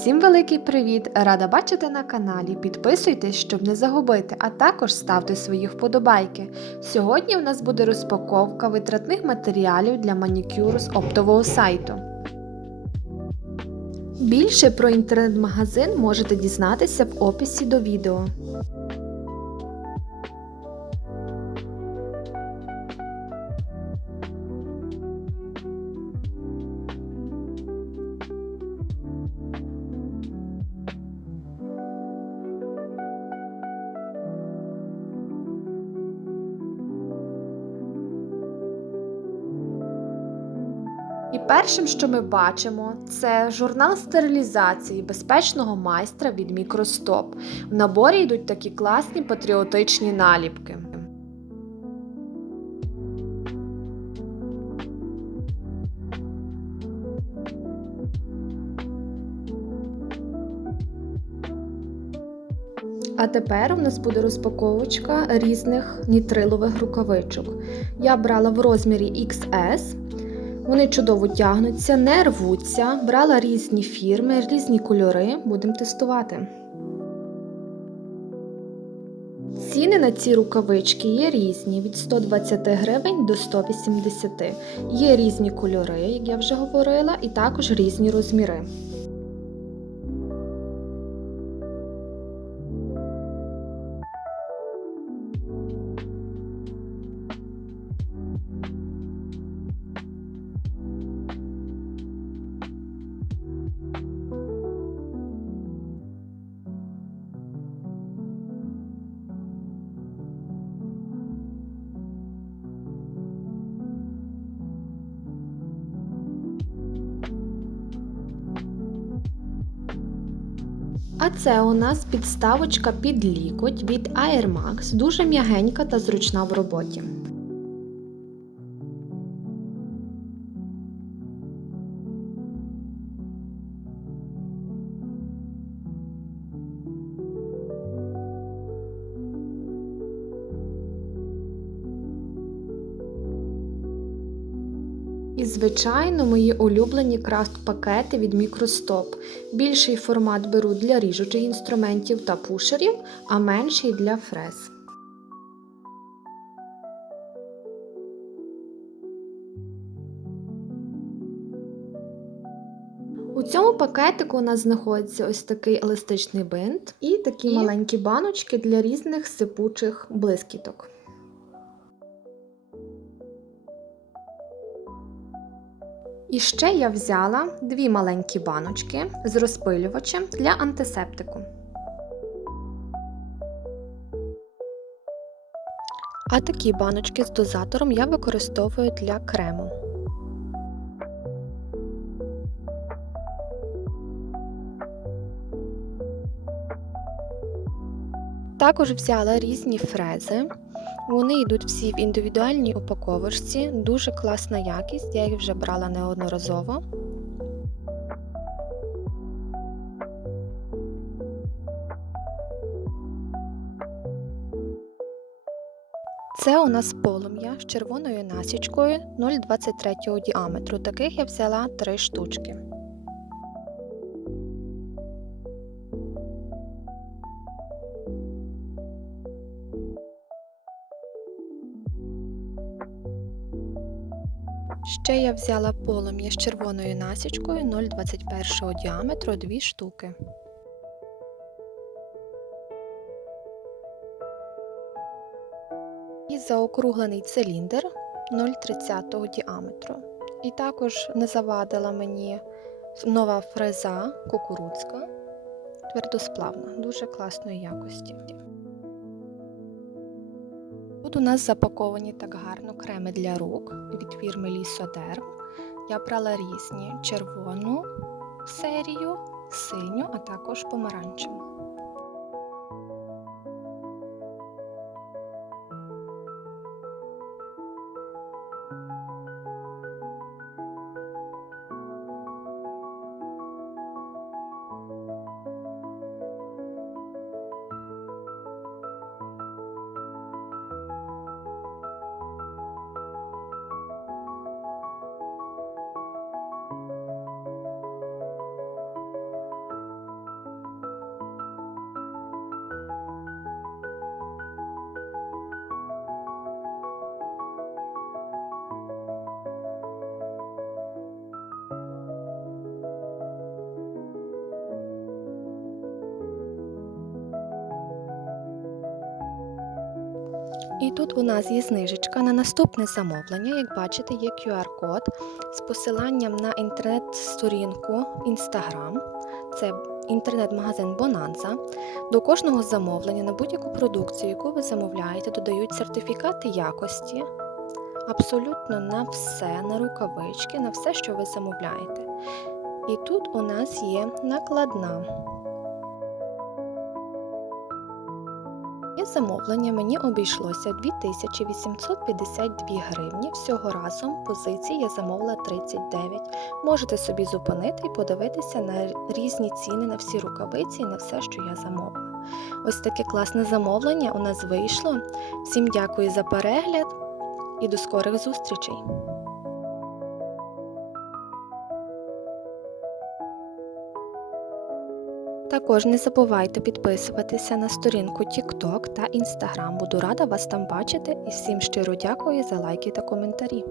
Всім великий привіт! Рада бачити на каналі. Підписуйтесь, щоб не загубити, а також ставте свої вподобайки. Сьогодні в нас буде розпаковка витратних матеріалів для манікюру з оптового сайту. Більше про інтернет-магазин можете дізнатися в описі до відео. І першим, що ми бачимо, це журнал стерилізації безпечного майстра від Мікростоп. В наборі йдуть такі класні патріотичні наліпки. А тепер у нас буде розпаковочка різних нітрилових рукавичок. Я брала в розмірі XS. Вони чудово тягнуться, не рвуться. Брала різні фірми, різні кольори. Будемо тестувати. Ціни на ці рукавички є різні від 120 гривень до 180. Є різні кольори, як я вже говорила, і також різні розміри. А це у нас підставочка під лікоть від Air Max, дуже м'ягенька та зручна в роботі. І, звичайно, мої улюблені крафт-пакети від Мікростоп. Більший формат беру для ріжучих інструментів та пушерів, а менший для фрез. У цьому пакетику у нас знаходиться ось такий еластичний бинт і такі І? маленькі баночки для різних сипучих блискіток. І ще я взяла дві маленькі баночки з розпилювачем для антисептику. А такі баночки з дозатором я використовую для крему. Також взяла різні фрези. Вони йдуть всі в індивідуальній упаковочці, дуже класна якість, я їх вже брала неодноразово. Це у нас полум'я з червоною насічкою 0,23 діаметру. Таких я взяла 3 штучки. Ще я взяла полум'я з червоною насічкою 0,21 діаметру 2 штуки. І заокруглений циліндр 0,30 діаметру. І також не завадила мені нова фреза кукурудзька, твердосплавна, дуже класної якості. Тут у нас запаковані так гарно креми для рук від фірми Лісодерм. Я брала різні червону серію, синю, а також помаранчеву. І тут у нас є знижечка на наступне замовлення. Як бачите, є QR-код з посиланням на інтернет-сторінку Instagram. Це інтернет-магазин Bonanza. До кожного замовлення на будь-яку продукцію, яку ви замовляєте, додають сертифікати якості. Абсолютно на все, на рукавички, на все, що ви замовляєте. І тут у нас є накладна. Замовлення мені обійшлося 2852 гривні. Всього разом позицій я замовила 39. Можете собі зупинити і подивитися на різні ціни на всі рукавиці і на все, що я замовила. Ось таке класне замовлення у нас вийшло. Всім дякую за перегляд і до скорих зустрічей! Також не забувайте підписуватися на сторінку TikTok та Instagram. Буду рада вас там бачити і всім щиро дякую за лайки та коментарі.